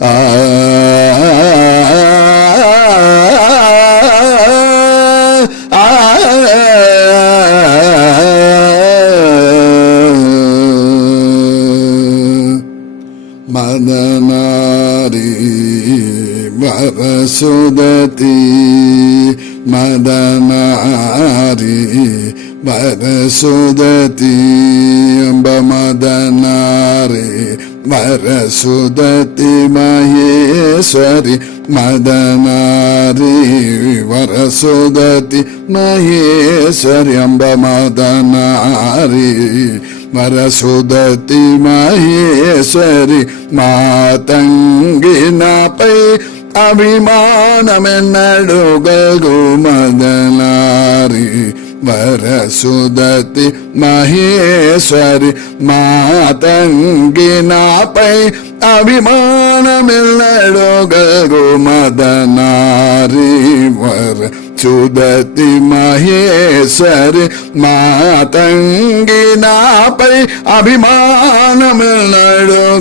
ఆ మదనారి వరసుదతి మదనారి వరసుదతి అంబ మదనారి వరసుదతి మహేశ్వరి మదనారి వరసుదతి మహేశ్వరి అంబ మదనారి వరసుదతి మహేశ్వరి మాతంగి నాపై అభిమానమెన్నడు గల్గు మదనారి వరసుదతి మహేశ్వరి మాతంగి నాపై అభిమానమెన్నడు గల్గు మదనారి వరసుదతి మహేశ్వరి మాతంగి నాపై అభిమానమెన్నడు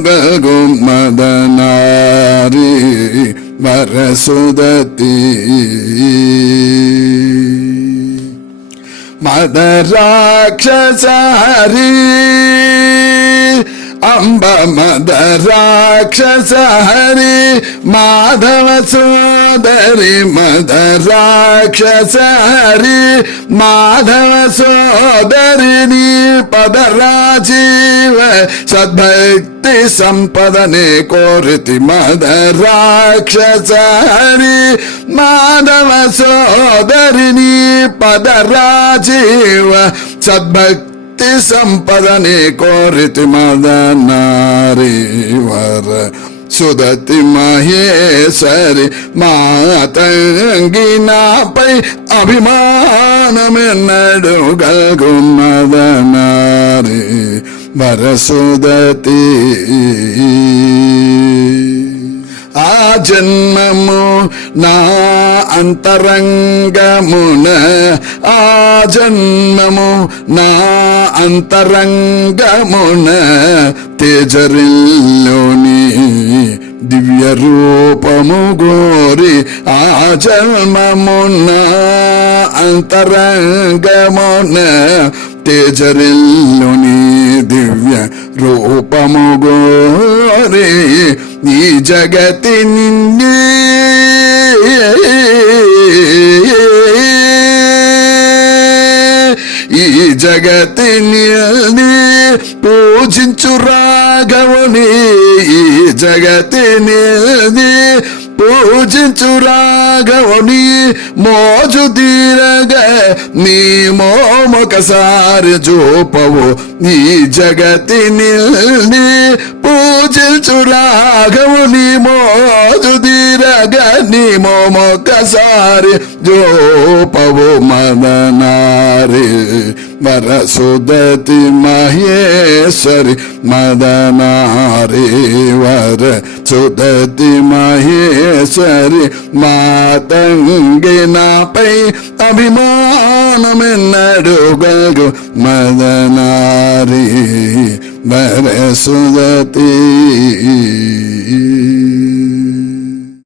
గల్గు మదనారి వరసుదతి మదరాక్షసహరి అంబ మదరాక్షసహరి మాధవ సోదరి మదరాక్షసహరి మాధవ సోదరిని పదరాజీవ సద్భక్తి సంపదనే కోరితి మదరాక్షసహరి మాధవ సోదరిని పదరాజీవ సద్భక్తి సంపదనే కోరితి మదనారి వర సుదతి మహేశ్వరి మాతంగి నాపై అభిమానమెన్నడు గల్గు మదనారి వరసుదతి ఆ జన్మము నా అంతరంగమున ఆ జన్మము నా అంతరంగమున తేజరిల్లోని దివ్య రూపము గోరి ఆ జన్మము నా అంతరంగమున తేజరిల్లోని దివ్య రూపము గోరి ఈ జగతి నిన్నే ఈ జగతిని పూజించు రాఘవుని ఈ జగతిని పూజించు రాఘవుని మోజు తీరగా నీ మోమొకసారి చూపవు ఈ జగతిని పూజించు రాఘవుని మోజు తీరగా నీ మోమొకసారి చూపవు మదనారి వరసుదతి మహేశ్వరి మదనారి వరసుదతి మహేశ్వరి మాతంగి నాపై అభిమానమెన్నడు గల్గు మదనారి వరసుదతి